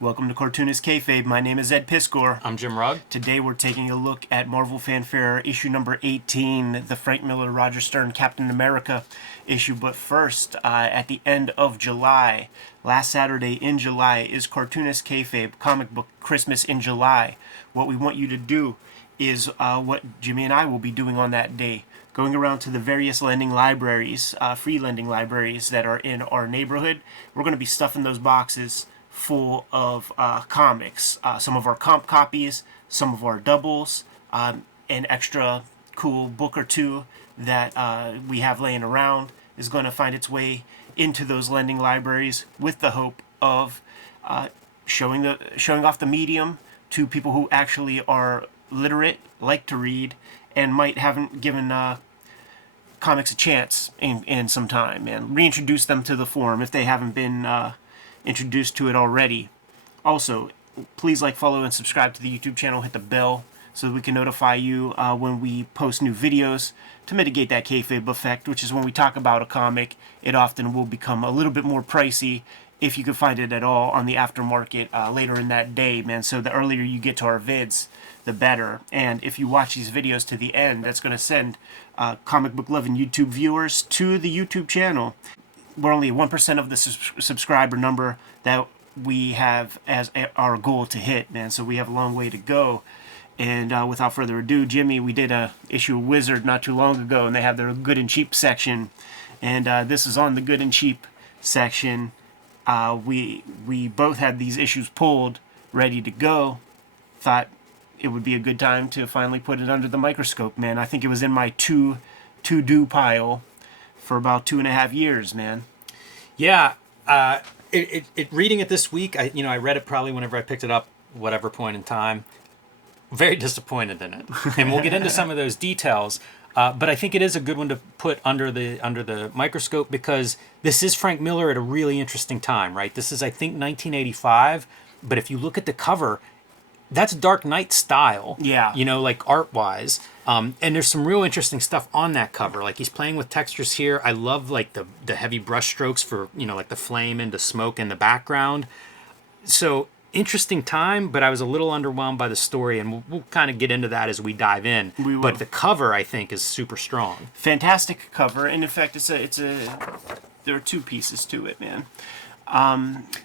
Welcome to Cartoonist Kayfabe. My name is Ed Piskor. I'm Jim Rugg. Today we're taking a look at Marvel Fanfare issue number 18, the Frank Miller, Roger Stern, Captain America issue. But first, at the end of July, last Saturday in July, is Cartoonist Kayfabe, comic book Christmas in July. What we want you to do is what Jimmy and I will be doing on that day. Going around to the various lending libraries, free lending libraries that are in our neighborhood. We're going to be stuffing those boxes full of comics, some of our comp copies, some of our doubles, an extra cool book or two that we have laying around is going to find its way into those lending libraries with the hope of showing off the medium to people who actually are literate, like to read, and might haven't given comics a chance in some time, and reintroduce them to the form if they haven't been introduced to it already. Also, please like, follow, and subscribe to the YouTube channel. Hit the bell so that we can notify you when we post new videos to mitigate that kayfabe effect, which is when we talk about a comic, it often will become a little bit more pricey if you can find it at all on the aftermarket later in that day, man. So the earlier you get to our vids, the better. And if you watch these videos to the end, that's going to send comic book loving YouTube viewers to the YouTube channel. We're only 1% of the subscriber number that we have as our goal to hit, man. So we have a long way to go. And without further ado, Jimmy, we did a issue of Wizard not too long ago, and they have their good and cheap section. And this is on the good and cheap section. We both had these issues pulled, ready to go. Thought it would be a good time to finally put it under the microscope, man. I think it was in my to-do pile for about 2.5 years, man. Yeah, reading it this week, I read it probably whenever I picked it up, whatever point in time. Very disappointed in it, and we'll get into some of those details. But I think it is a good one to put under the microscope because this is Frank Miller at a really interesting time, right? This is, I think, 1985. But if you look at the cover, that's Dark Knight style. Yeah. Like art-wise. And there's some real interesting stuff on that cover. Like, he's playing with textures here. I love, like, the heavy brush strokes for, like, the flame and the smoke in the background. So, interesting time, but I was a little underwhelmed by the story, and we'll kind of get into that as we dive in. We will. But the cover, I think, is super strong. Fantastic cover, and in fact, there are two pieces to it, man.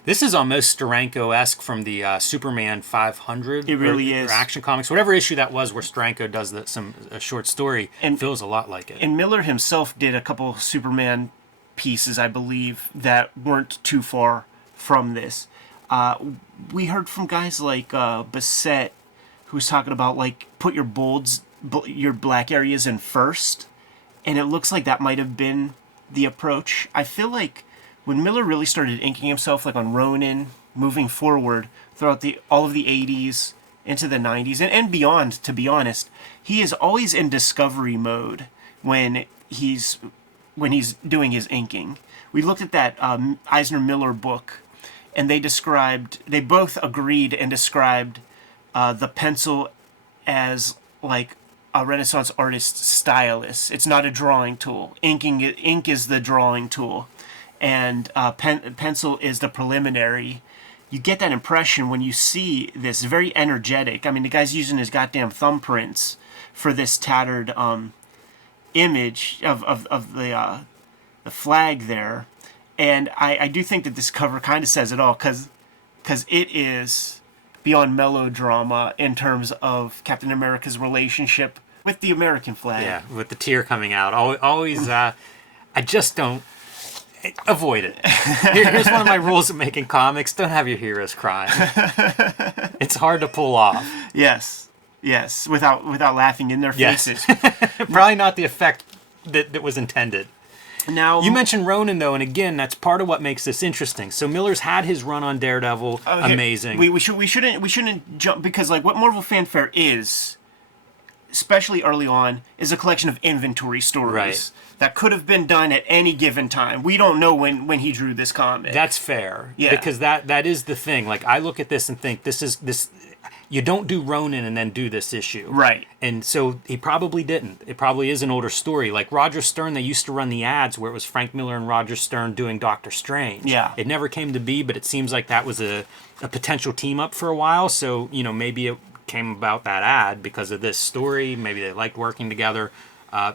This is almost Steranko-esque from the Superman 500. It really is. Or Action Comics, whatever issue that was where Steranko does a short story, and feels a lot like it. And Miller himself did a couple Superman pieces, I believe, that weren't too far from this. We heard from guys like Bassett, who's talking about, like, put your your black areas in first, and it looks like that might have been the approach. I feel like when Miller really started inking himself, like on Ronin, moving forward throughout all of the 80s into the 90s and beyond, to be honest, he is always in discovery mode when he's doing his inking. We looked at that Eisner Miller book, and they both agreed and described the pencil as like a Renaissance artist's stylus. It's not a drawing tool. Ink is the drawing tool, and pencil is the preliminary. You get that impression when you see this, very energetic. I mean, the guy's using his goddamn thumbprints for this tattered image of the flag there. And I do think that this cover kind of says it all, because it is beyond melodrama in terms of Captain America's relationship with the American flag. Yeah, with the tear coming out. Always, I just don't... Avoid it. Here's one of my rules of making comics. Don't have your heroes crying. It's hard to pull off. Yes, without laughing in their faces. Yes. Probably not the effect that was intended. Now, you mentioned Ronin, though, and again, that's part of what makes this interesting. So Miller's had his run on Daredevil, amazing. We shouldn't jump, because like what Marvel Fanfare is, especially early on, is a collection of inventory stories that could have been done at any given time. We don't know when he drew this comic. That's fair. Yeah. Because that is the thing. Like, I look at this and think this. you don't do Ronin and then do this issue. Right. And so he probably didn't. It probably is an older story. Like Roger Stern, they used to run the ads where it was Frank Miller and Roger Stern doing Doctor Strange. Yeah. It never came to be, but it seems like that was a potential team up for a while. So, maybe it came about that ad because of this story. Maybe they liked working together.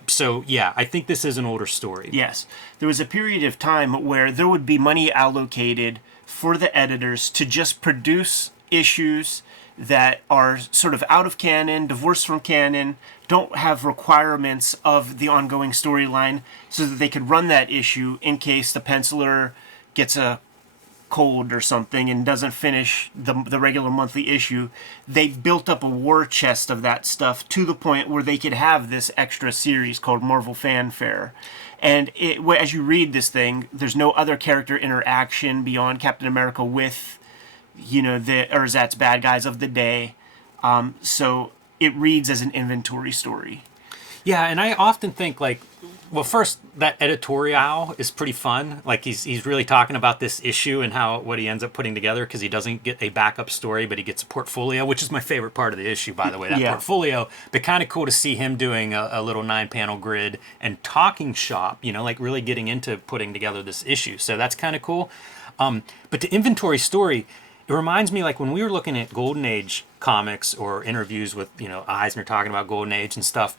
So, yeah, I think this is an older story. Yes. There was a period of time where there would be money allocated for the editors to just produce issues that are sort of out of canon, divorced from canon, don't have requirements of the ongoing storyline, so that they could run that issue in case the penciler gets a cold or something and doesn't finish the regular monthly issue. They built up a war chest of that stuff to the point where they could have this extra series called Marvel Fanfare. And as you read this thing, there's no other character interaction beyond Captain America with the Ersatz bad guys of the day. So it reads as an inventory story. Yeah, and I often think well, first, that editorial is pretty fun. Like he's really talking about this issue and what he ends up putting together, because he doesn't get a backup story, but he gets a portfolio, which is my favorite part of the issue, by the way, that portfolio. But kind of cool to see him doing a little 9-panel grid and talking shop, like really getting into putting together this issue. So that's kind of cool. But the inventory story, it reminds me, like when we were looking at Golden Age comics or interviews with, Eisner talking about Golden Age and stuff,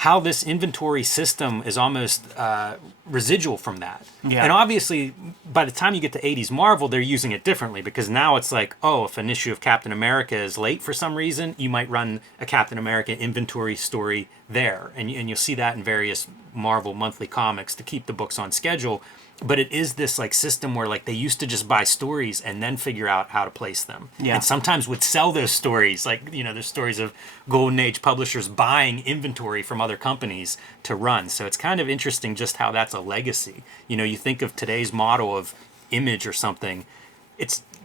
how this inventory system is almost residual from that. Yeah. And obviously, by the time you get to 80s Marvel, they're using it differently, because now it's like, if an issue of Captain America is late for some reason, you might run a Captain America inventory story there. And you'll see that in various Marvel monthly comics to keep the books on schedule. But it is this system where they used to just buy stories and then figure out how to place them. Yeah. And sometimes would sell those stories. There's stories of Golden Age publishers buying inventory from other companies to run. So it's kind of interesting just how that's a legacy. You think of today's model of Image or something,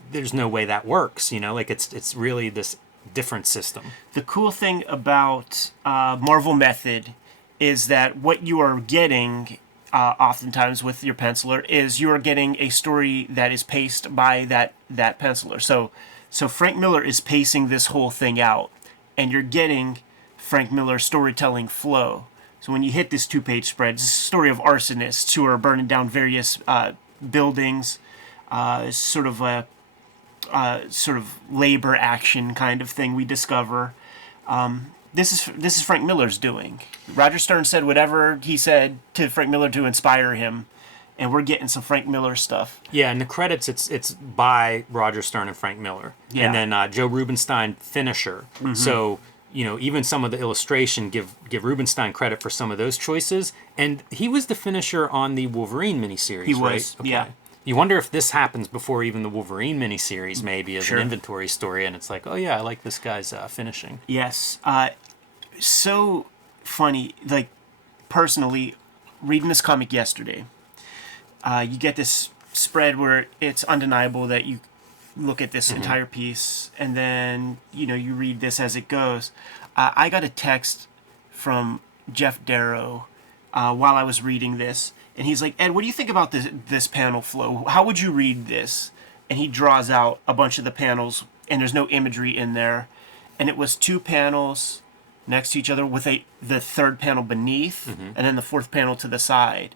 there's no way that works. It's really this different system. The cool thing about Marvel Method is that what you are getting oftentimes with your penciler is you are getting a story that is paced by that penciler. So Frank Miller is pacing this whole thing out, and you're getting Frank Miller's storytelling flow. So when you hit this 2-page spread, it's a story of arsonists who are burning down various buildings, sort of labor action kind of thing we discover. This is Frank Miller's doing. Roger Stern said whatever he said to Frank Miller to inspire him, and we're getting some Frank Miller stuff. Yeah, in the credits, it's by Roger Stern and Frank Miller. Yeah. And then Joe Rubinstein, finisher. Mm-hmm. So, even some of the illustration, give Rubinstein credit for some of those choices. And he was the finisher on the Wolverine miniseries, he was, right? Okay. Yeah. You wonder if this happens before even the Wolverine miniseries, maybe, as an inventory story, and it's like, oh yeah, I like this guy's finishing. Yes. So funny, personally, reading this comic yesterday, you get this spread where it's undeniable that you look at this entire piece, and then, you read this as it goes. I got a text from Jeff Darrow while I was reading this, and he's like, Ed, what do you think about this panel flow? How would you read this? And he draws out a bunch of the panels, and there's no imagery in there. And it was 2 panels next to each other with the third panel beneath, and then the fourth panel to the side.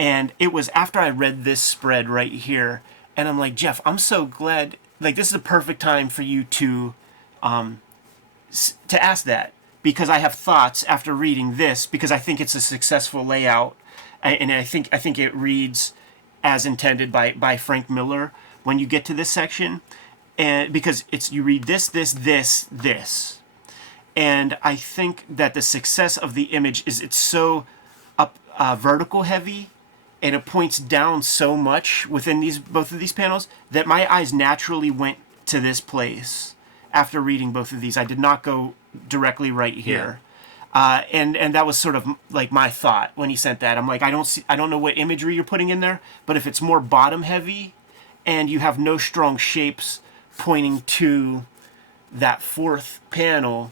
And it was after I read this spread right here, and I'm like, Jeff, I'm so glad. This is the perfect time for you to ask that, because I have thoughts after reading this, because I think it's a successful layout. And I think it reads as intended by Frank Miller when you get to this section, and because you read this, and I think that the success of the image is it's so up vertical heavy, and it points down so much within both of these panels that my eyes naturally went to this place after reading both of these. I did not go directly right here. Yeah. And that was sort of my thought when he sent that. I'm like, I don't know what imagery you're putting in there, but if it's more bottom heavy and you have no strong shapes pointing to that fourth panel,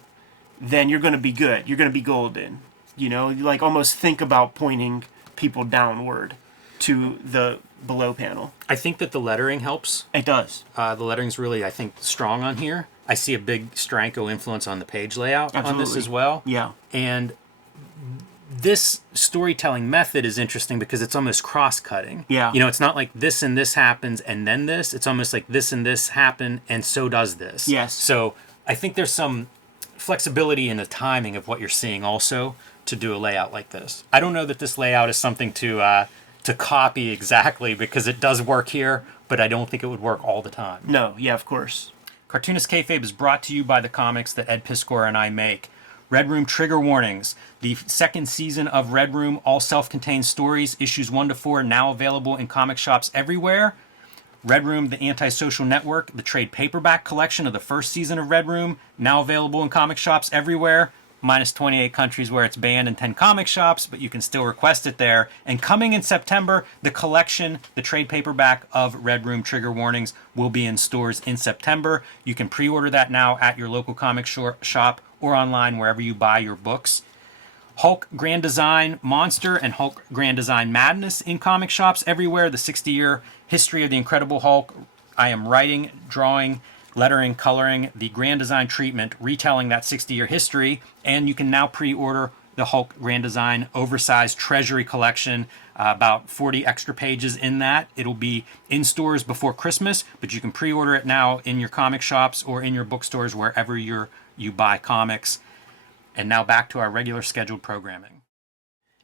then you're going to be good. You're going to be golden. You almost think about pointing people downward to the below panel. I think that the lettering helps. It does. The lettering's really, I think, strong on here. I see a big Stranko influence on the page layout on this Absolutely. as well. Yeah. And this storytelling method is interesting because it's almost cross-cutting. Yeah. You know, it's not like this and this happens and then this. It's almost like this and this happen and so does this. Yes. So I think there's some flexibility in the timing of what you're seeing also to do a layout like this. I don't know that this layout is something to copy exactly because it does work here, but I don't think it would work all the time. No, yeah, of course. Cartoonist Kayfabe is brought to you by the comics that Ed Piskor and I make. Red Room Trigger Warnings. The second season of Red Room, all self-contained stories, issues 1 to 4, now available in comic shops everywhere. Red Room, The Antisocial Network, the trade paperback collection of the first season of Red Room, now available in comic shops everywhere. Minus 28 countries where it's banned and 10 comic shops, but you can still request it there. And coming in September, the collection, the trade paperback of Red Room Trigger Warnings will be in stores in September. You can pre-order that now at your local comic shop or online wherever you buy your books. Hulk Grand Design Monster and Hulk Grand Design Madness in comic shops everywhere. The 60-year history of the Incredible Hulk. I am writing, drawing, lettering, coloring the Grand Design treatment, retelling that 60-year history, and you can now pre-order the Hulk Grand Design Oversized Treasury Collection, about 40 extra pages in that. It'll be in stores before Christmas, but you can pre-order it now in your comic shops or in your bookstores, wherever you buy comics. And now back to our regular scheduled programming.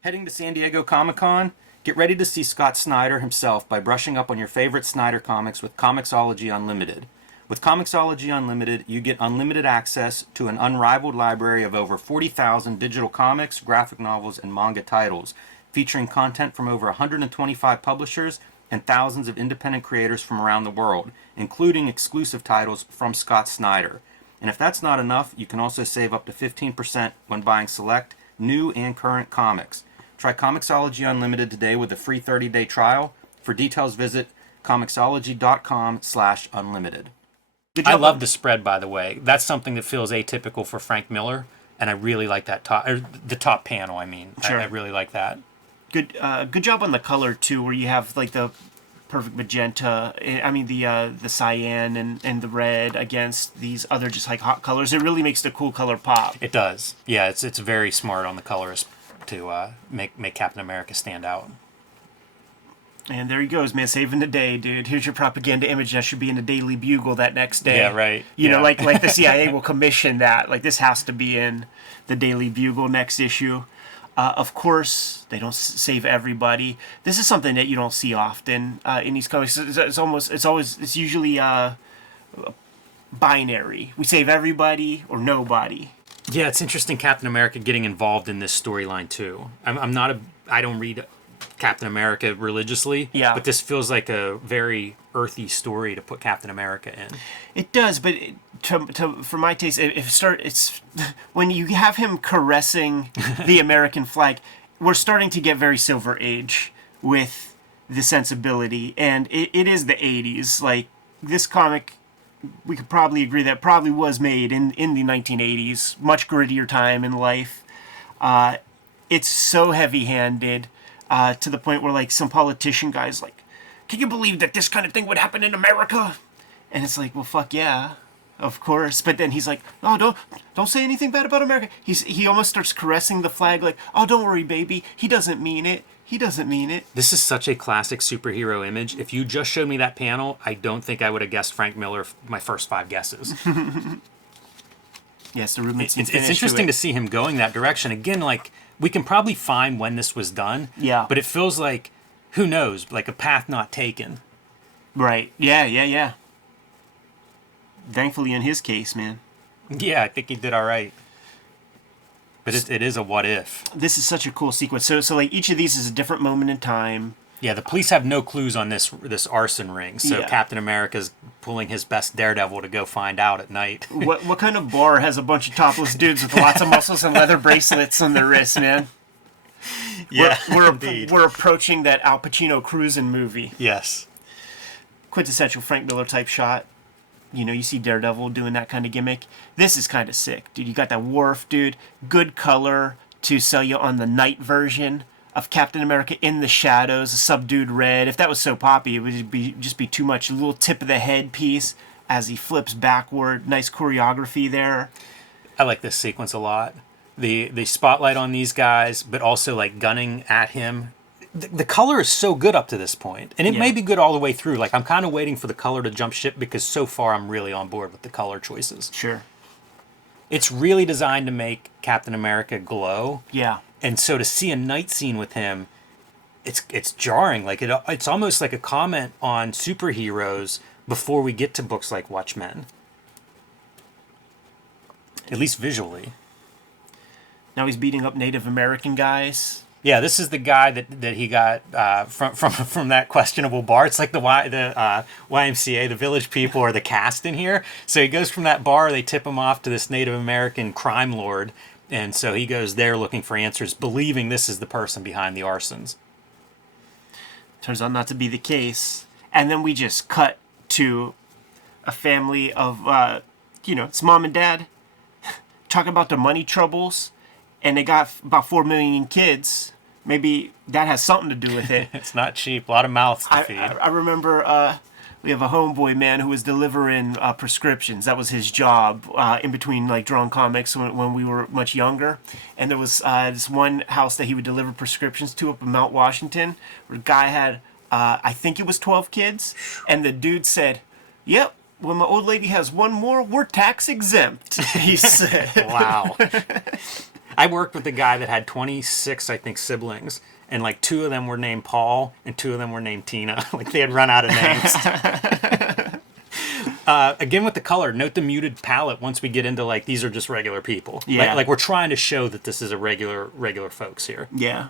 Heading to San Diego Comic-Con? Get ready to see Scott Snyder himself by brushing up on your favorite Snyder comics with Comixology Unlimited. With Comixology Unlimited, you get unlimited access to an unrivaled library of over 40,000 digital comics, graphic novels, and manga titles, featuring content from over 125 publishers and thousands of independent creators from around the world, including exclusive titles from Scott Snyder. And if that's not enough, you can also save up to 15% when buying select, new and current comics. Try Comixology Unlimited today with a free 30-day trial. For details, visit Comixology.com/unlimited. I love the spread, by the way. That's something that feels atypical for Frank Miller, and I really like that the top panel. I mean, Sure. I really like that. Good job on the color too, where you have like the perfect magenta. I mean the cyan and the red against these other just like hot colors. It really makes the cool color pop. It does. Yeah, it's very smart on the colorist to make Captain America stand out. And there he goes, man, saving the day, dude. Here's your propaganda image that should be in the Daily Bugle that next day. Yeah, right. You know, Yeah. like the CIA will commission that. Like, this has to be in the Daily Bugle next issue. Of course, they don't save everybody. This is something that you don't see often in these comics. It's usually binary. We save everybody or nobody. Yeah, it's interesting Captain America getting involved in this storyline too. I don't read Captain America religiously, Yeah. but this feels like a very earthy story to put Captain America in. It does, but for my taste, it's when you have him caressing the American flag, we're starting to get very Silver Age with the sensibility, and it is the 80s. Like, this comic, we could probably agree that probably was made in the 1980s, much grittier time in life. It's so heavy-handed to the point where, like, some politician guy's like, can you believe that this kind of thing would happen in America? And it's like, well, fuck yeah, of course. But then he's like, oh, don't say anything bad about America. He almost starts caressing the flag like, oh, don't worry, baby. He doesn't mean it. He doesn't mean it. This is such a classic superhero image. If you just showed me that panel, I don't think I would have guessed Frank Miller my first 5 guesses. Yes, the Rubens. It's interesting to see him going that direction. Again, like, we can probably find when this was done. Yeah. But it feels like, who knows, like a path not taken. Right. Yeah. Thankfully, in his case, man. Yeah, I think he did all right. But it is a what if. This is such a cool sequence. So like, each of these is a different moment in time. Yeah, the police have no clues on this arson ring, so Yeah. Captain America's pulling his best daredevil to go find out at night. What kind of bar has a bunch of topless dudes with lots of muscles and leather bracelets on their wrists, man? Yeah, We're approaching that Al Pacino cruising movie. Yes. Quintessential Frank Miller type shot. You know, you see Daredevil doing that kind of gimmick. This is kind of sick, dude. You got that Worf, dude. Good color to sell you on the night version of Captain America in the shadows, a subdued red. If that was so poppy, it would just be too much. A little tip of the head piece as he flips backward. Nice choreography there. I like this sequence a lot. The spotlight on these guys, but also like gunning at him. The color is so good up to this point, and it may be good all the way through. Like I'm kind of waiting for the color to jump ship because so far I'm really on board with the color choices. Sure. It's really designed to make Captain America glow. Yeah. And so to see a night scene with him, it's jarring. Like it's almost like a comment on superheroes before we get to books like Watchmen. At least visually. Now he's beating up Native American guys. Yeah, this is the guy that he got from that questionable bar. It's like the YMCA, the Village People, or the cast in here. So he goes from that bar, they tip him off to this Native American crime lord, and so he goes there looking for answers, believing this is the person behind the arsons. Turns out not to be the case. And then we just cut to a family of, it's mom and dad talking about their money troubles, and they got about 4 million kids. Maybe that has something to do with it. It's not cheap. A lot of mouths to feed. I remember we have a homeboy, man, who was delivering prescriptions. That was his job in between, like, drawing comics when we were much younger. And there was this one house that he would deliver prescriptions to up in Mount Washington, where the guy had, I think it was 12 kids. And the dude said, "Yep, when my old lady has one more, we're tax exempt," he said. Wow. I worked with a guy that had 26, I think, siblings, and like 2 of them were named Paul and 2 of them were named Tina. Like they had run out of names. Again, with the color, note the muted palette once we get into like these are just regular people. Yeah. Like we're trying to show that this is a regular folks here. Yeah.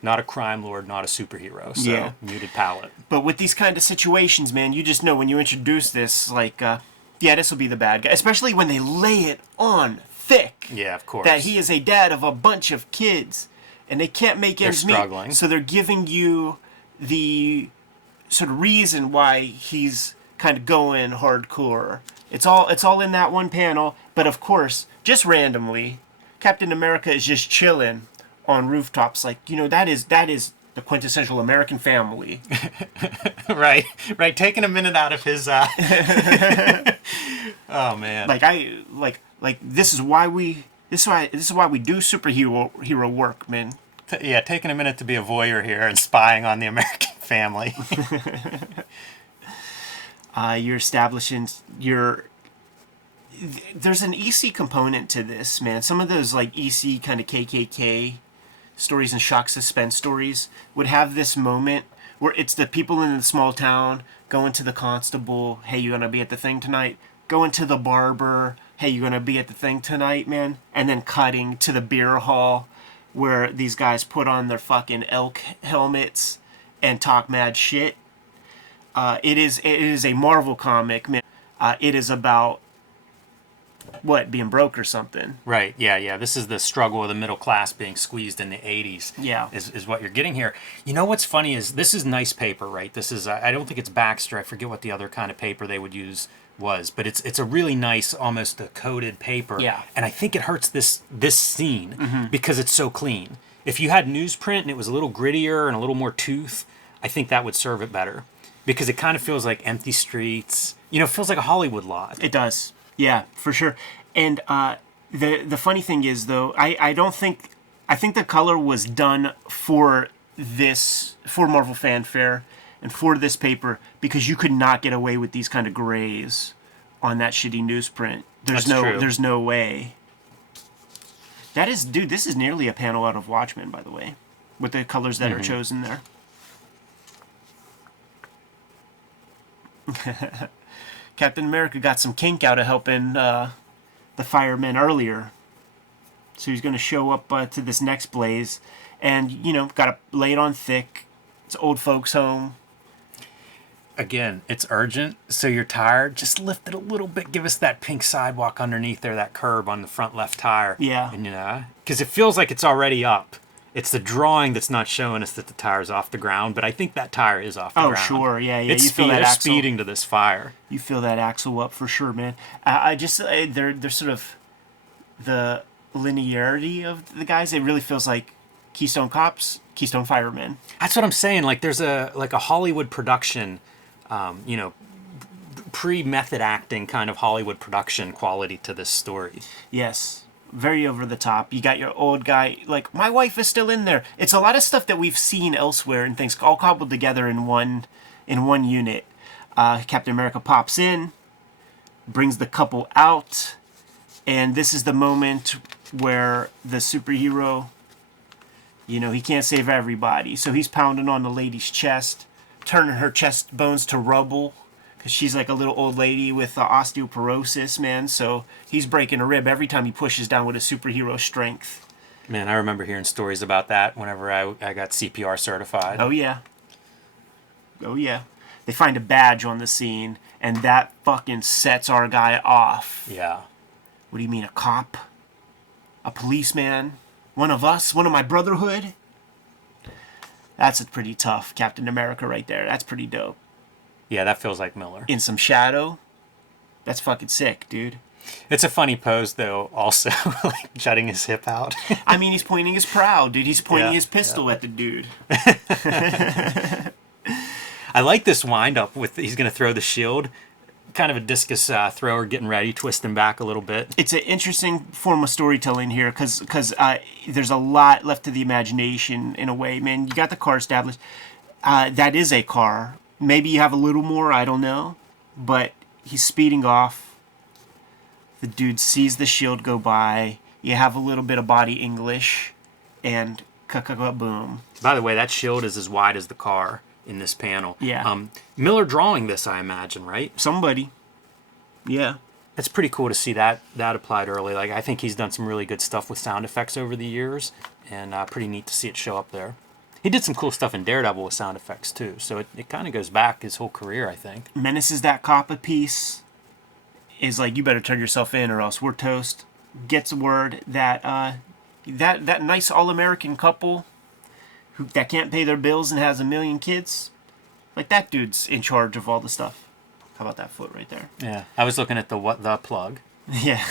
Not a crime lord, not a superhero. So Yeah. muted palette. But with these kind of situations, man, you just know when you introduce this, like, this will be the bad guy. Especially when they lay it on thick. Yeah, of course. That he is a dad of a bunch of kids, and they can't make ends meet. Struggling. So they're giving you the sort of reason why he's kind of going hardcore. It's all in that one panel. But of course, just randomly, Captain America is just chilling on rooftops, like, that is the quintessential American family. right. Taking a minute out of his. Oh man. This is why we do superhero work, man. Yeah, taking a minute to be a voyeur here and spying on the American family. You're establishing there's an EC component to this, man. Some of those like EC kind of KKK stories and shock suspense stories would have this moment where it's the people in the small town going to the constable, "Hey, you gonna be at the thing tonight?" Going to the barber, "Hey, you gonna be at the thing tonight, man?" And then cutting to the beer hall where these guys put on their fucking elk helmets and talk mad shit. It is a Marvel comic, man. It is about being broke or something. Right, yeah. This is the struggle of the middle class being squeezed in the 80s. Yeah. Is what you're getting here. You know what's funny is this is nice paper, right? This is, I don't think it's Baxter. I forget what the other kind of paper they would use was. But it's a really nice, almost a coated paper. Yeah. And I think it hurts this scene because it's so clean. If you had newsprint and it was a little grittier and a little more tooth, I think that would serve it better. Because it kind of feels like empty streets. It feels like a Hollywood lot. It does. Yeah, for sure. And the funny thing is, though, I think the color was done for Marvel Fanfare and for this paper because you could not get away with these kind of grays on that shitty newsprint. There's no way. This is nearly a panel out of Watchmen, by the way, with the colors that are chosen there. Captain America got some kink out of helping the firemen earlier. So he's going to show up to this next blaze and, got to lay it on thick. It's old folks' home. Again, it's urgent, so you're tired. Just lift it a little bit. Give us that pink sidewalk underneath there, that curb on the front left tire. Yeah. And, because it feels like it's already up. It's the drawing that's not showing us that the tire's off the ground, but I think that tire is off the ground. Oh, sure, yeah. It's you feel that they're axle speeding to this fire. You feel that axle up for sure, man. They're sort of the linearity of the guys. It really feels like Keystone Cops, Keystone Firemen. That's what I'm saying. Like there's a Hollywood production, pre-method acting kind of Hollywood production quality to this story. Yes. Very over the top. You got your old guy, like, my wife is still in there. It's a lot of stuff that we've seen elsewhere and things all cobbled together in one unit. Captain America pops in, brings the couple out, and this is the moment where the superhero, he can't save everybody. So he's pounding on the lady's chest, turning her chest bones to rubble, because she's like a little old lady with osteoporosis, man. So he's breaking a rib every time he pushes down with his superhero strength. Man, I remember hearing stories about that whenever I got CPR certified. Oh, yeah. Oh, yeah. They find a badge on the scene, and that fucking sets our guy off. Yeah. What do you mean, a cop? A policeman? One of us? One of my brotherhood? That's a pretty tough Captain America right there. That's pretty dope. Yeah, that feels like Miller. In some shadow? That's fucking sick, dude. It's a funny pose, though, also, like jutting his hip out. I mean, he's pointing his prow, dude. He's pointing his pistol at the dude. I like this wind-up with he's going to throw the shield. Kind of a discus thrower getting ready, twisting back a little bit. It's an interesting form of storytelling here because there's a lot left to the imagination in a way, man. You got the car established. That is a car. Maybe you have a little more, I don't know. But he's speeding off. The dude sees the shield go by. You have a little bit of body English. And boom. By the way, that shield is as wide as the car in this panel. Yeah. Miller drawing this, I imagine, right? Somebody. Yeah. It's pretty cool to see that applied early. Like, I think he's done some really good stuff with sound effects over the years, and pretty neat to see it show up there. He did some cool stuff in Daredevil with sound effects, too, so it kind of goes back his whole career, I think. Menaces that cop a piece. Is like, you better turn yourself in or else we're toast. Gets word that that nice all-American couple that can't pay their bills and has a million kids, like, that dude's in charge of all the stuff. How about that foot right there? Yeah, I was looking at the plug. Yeah.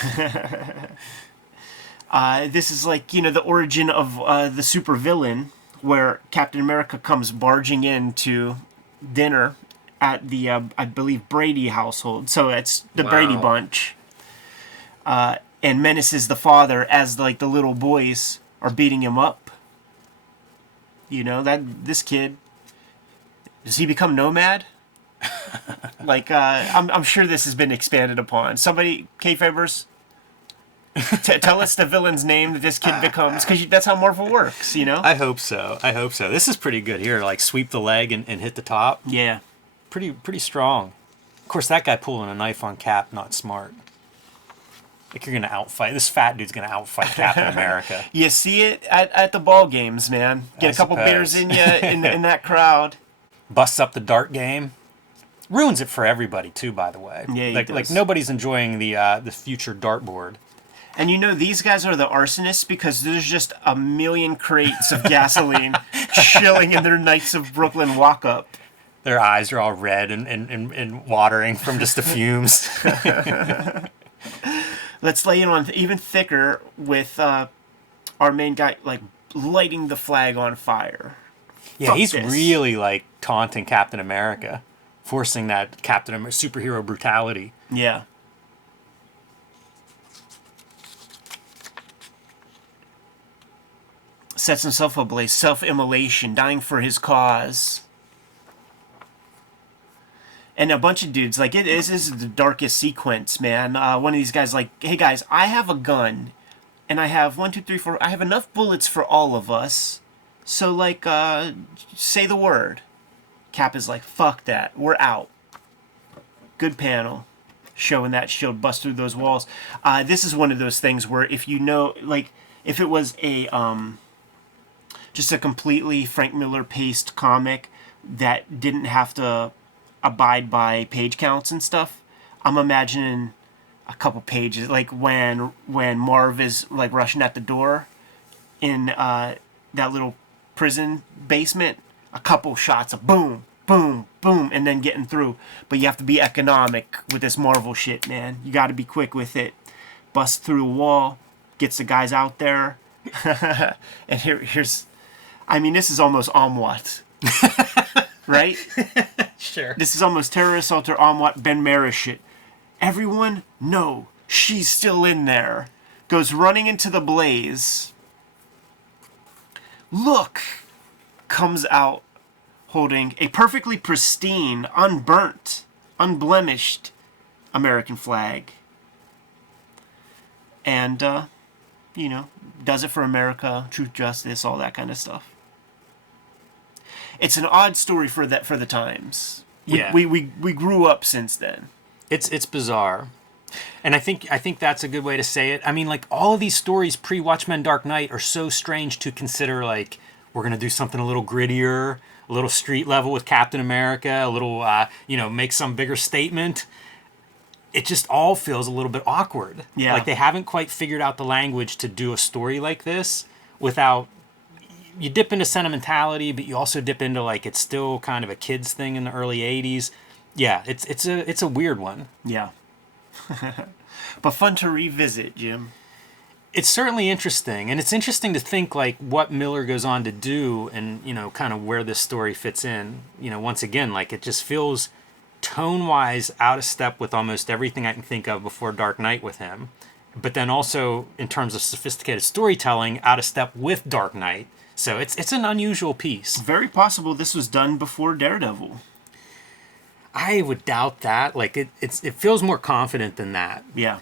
This is like, the origin of the supervillain, where Captain America comes barging in to dinner at the, I believe, Brady household. So it's the Brady bunch. And menaces the father as, like, the little boys are beating him up. This kid, does he become Nomad? Like, I'm sure this has been expanded upon. Somebody, Kayfabers, tell us the villain's name that this kid becomes, because that's how Marvel works, I hope so. This is pretty good here. Like, sweep the leg and hit the top. Yeah. Pretty strong. Of course, that guy pulling a knife on Cap, not smart. Like, you're going to outfight. This fat dude's going to outfight Captain America. You see it at the ball games, man. Get a couple beers in you in that crowd. Busts up the dart game. Ruins it for everybody, too, by the way. Yeah, like nobody's enjoying the future dartboard. And these guys are the arsonists because there's just a million crates of gasoline chilling in their Knights of Brooklyn walk-up. Their eyes are all red and watering from just the fumes. Let's lay it on even thicker with our main guy, like, lighting the flag on fire. Yeah, Fuck he's this. really, like, taunting Captain America, forcing that superhero brutality. Yeah. Sets himself ablaze, self-immolation, dying for his cause. And a bunch of dudes, like, this is the darkest sequence, man. One of these guys, like, hey guys, I have a gun, and I have 1, 2, 3, 4. I have enough bullets for all of us. So, like, say the word. Cap is like, fuck that, we're out. Good panel, showing that shield bust through those walls. This is one of those things where if if it was just a completely Frank Miller paced comic that didn't have to abide by page counts and stuff, I'm imagining a couple pages, like when Marv is, like, rushing at the door in that little prison basement, a couple shots of boom, boom, boom, and then getting through. But you have to be economic with this Marvel shit, man. You got to be quick with it. Bust through a wall, gets the guys out there, and here's, I mean, this is almost Omwat. right? Sure. This is almost terrorist alter Amwat Ben Mara shit. Everyone, no, she's still in there. Goes running into the blaze. Look, comes out holding a perfectly pristine, unburnt, unblemished American flag. And, you know, does it for America, truth, justice, all that kind of stuff. It's an odd story for the times. We grew up since then. It's bizarre. And I think that's a good way to say it. I mean, like, all of these stories pre-Watchmen Dark Knight are so strange to consider, like, we're going to do something a little grittier, a little street level with Captain America, a little, make some bigger statement. It just all feels a little bit awkward. Yeah. Like, they haven't quite figured out the language to do a story like this without... You dip into sentimentality, but you also dip into, like, it's still kind of a kid's thing in the early 80s. Yeah, it's a weird one. Yeah. But fun to revisit, Jim. It's certainly interesting, and it's interesting to think, like, what Miller goes on to do and, kind of where this story fits in. Once again, like, it just feels tone-wise out of step with almost everything I can think of before Dark Knight with him. But then also, in terms of sophisticated storytelling, out of step with Dark Knight. So it's an unusual piece. Very possible this was done before Daredevil. I would doubt that. Like, it feels more confident than that. Yeah.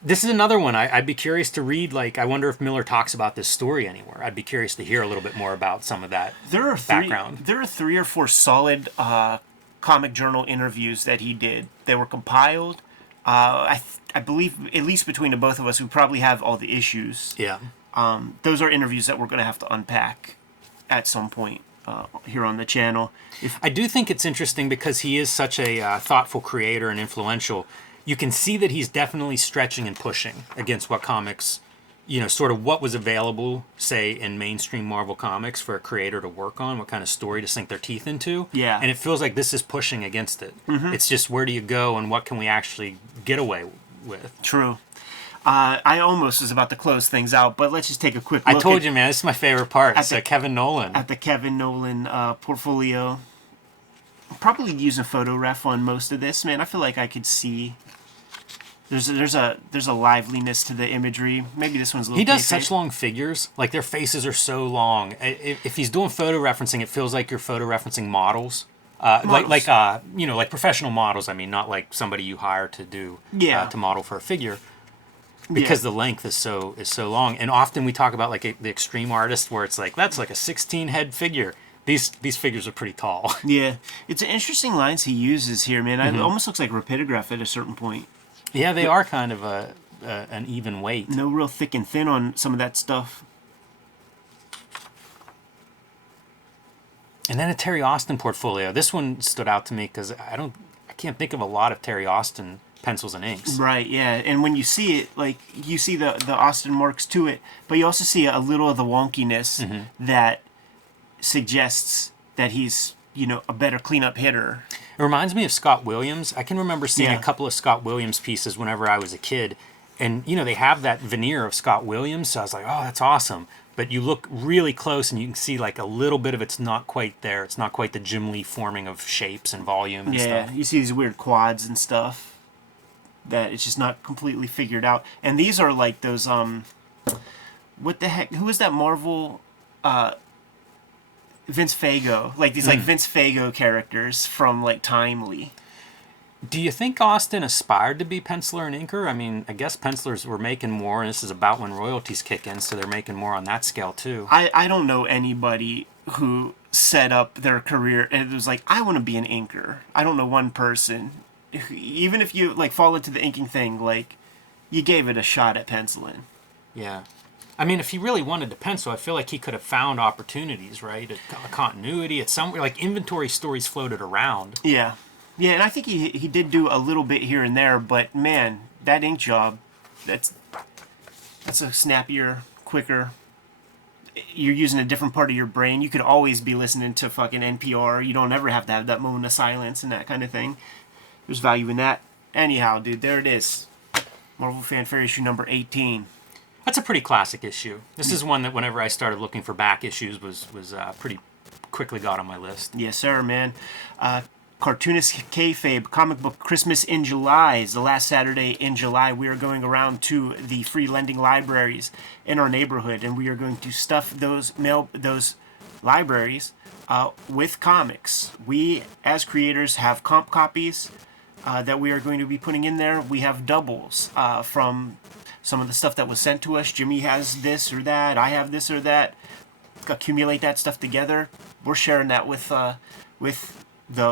This is another one I'd be curious to read. Like, I wonder if Miller talks about this story anywhere. I'd be curious to hear a little bit more about some of that background. There are 3 or 4 solid comic journal interviews that he did. They were compiled. I believe, at least between the both of us, we probably have all the issues. Yeah. Those are interviews that we're going to have to unpack at some point here on the channel. I do think it's interesting because he is such a thoughtful creator and influential. You can see that he's definitely stretching and pushing against what comics, sort of what was available, say, in mainstream Marvel Comics for a creator to work on, what kind of story to sink their teeth into. Yeah. And it feels like this is pushing against it. Mm-hmm. It's just, where do you go and what can we actually get away with? True. I almost was about to close things out, but let's just take a quick look. I told you, man, this is my favorite part. It's Kevin Nolan. At the Kevin Nolan portfolio. Probably using photo ref on most of this, man. I feel like I could see there's a liveliness to the imagery. Maybe this one's a little. He does such long figures. Like, their faces are so long. If he's doing photo referencing, it feels like you're photo referencing models. Like professional models. I mean, not like somebody you hire to do to model for a figure. Because the length is so long, and often we talk about, like, the extreme artist where it's like, that's like a 16 head figure. These figures are pretty tall. Yeah, it's interesting lines he uses here, man. It almost looks like rapidograph at a certain point. Yeah, they are kind of an even weight. No real thick and thin on some of that stuff. And then a Terry Austin portfolio. This one stood out to me because I can't think of a lot of Terry Austin pencils and inks. Right, yeah. And when you see it, like, you see the Austin marks to it, but you also see a little of the wonkiness that suggests that he's, a better cleanup hitter. It reminds me of Scott Williams. I can remember seeing a couple of Scott Williams pieces whenever I was a kid. And, they have that veneer of Scott Williams, so I was like, oh, that's awesome. But you look really close and you can see, like, a little bit of it's not quite there. It's not quite the Jim Lee forming of shapes and volume and stuff. Yeah, you see these weird quads and stuff that it's just not completely figured out. And these are like those, what the heck, who is that Marvel, Vince Fago, like these like Vince Fago characters from like Timely. Do you think Austin aspired to be penciler and inker? I mean, I guess pencilers were making more, and this is about when royalties kick in, so they're making more on that scale too. I don't know anybody who set up their career and it was like, I want to be an inker. I don't know one person. Even if you like fall into the inking thing, like, you gave it a shot at penciling. Yeah. I mean, if he really wanted to pencil, I feel like he could have found opportunities, right? A continuity at somewhere, like inventory stories floated around. Yeah. Yeah, and I think he did do a little bit here and there, but man, that ink job, that's a snappier, quicker. You're using a different part of your brain. You could always be listening to fucking NPR. You don't ever have to have that moment of silence and that kind of thing. There's value in that. Anyhow, dude, there it is. Marvel Fanfare issue number 18. That's a pretty classic issue. This is one that whenever I started looking for back issues was pretty quickly got on my list. Yes, sir, man. Cartoonist Kayfabe, Comic Book Christmas in July is the last Saturday in July. We are going around to the free lending libraries in our neighborhood, and we are going to stuff those libraries with comics. We, as creators, have comp copies that we are going to be putting in there. We have doubles from some of the stuff that was sent to us. Jimmy has this or that. I have this or that. Accumulate that stuff together. We're sharing that with the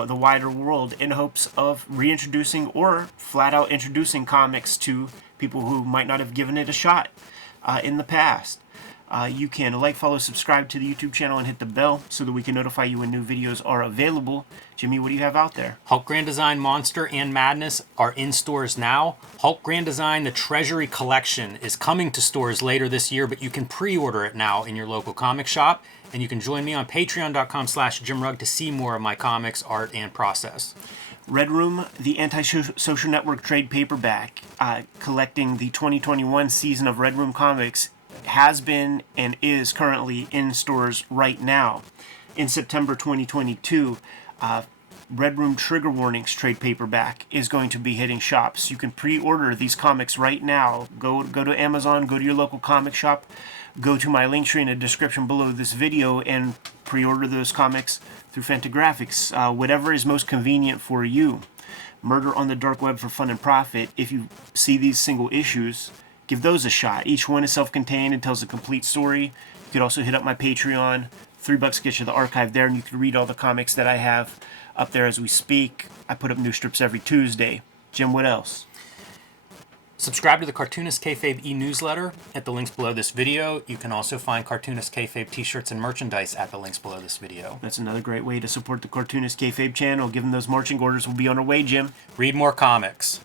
wider world in hopes of reintroducing or flat out introducing comics to people who might not have given it a shot in the past. You can like, follow, subscribe to the YouTube channel and hit the bell so that we can notify you when new videos are available. Jimmy, what do you have out there? Hulk Grand Design Monster and Madness are in stores now. Hulk Grand Design, the Treasury Collection, is coming to stores later this year, but you can pre-order it now in your local comic shop. And you can join me on patreon.com/JimRugg to see more of my comics, art, and process. Red Room, the Anti-Social Network trade paperback, collecting the 2021 season of Red Room Comics, has been and is currently in stores right now. In September 2022, Red Room Trigger Warnings trade paperback is going to be hitting shops. You can pre-order these comics right now. Go to Amazon, go to your local comic shop, go to my link tree in the description below this video and pre-order those comics through Fantagraphics, whatever is most convenient for you. Murder on the Dark Web for Fun and Profit. If you see these single issues, give those a shot. Each one is self-contained and tells a complete story. You could also hit up my Patreon. $3 gets you the archive there, and you can read all the comics that I have up there as we speak. I put up new strips every Tuesday. Jim, what else? Subscribe to the Cartoonist Kayfabe e-newsletter at the links below this video. You can also find Cartoonist Kayfabe t-shirts and merchandise at the links below this video. That's another great way to support the Cartoonist Kayfabe channel. Given those marching orders will be on our way, Jim. Read more comics.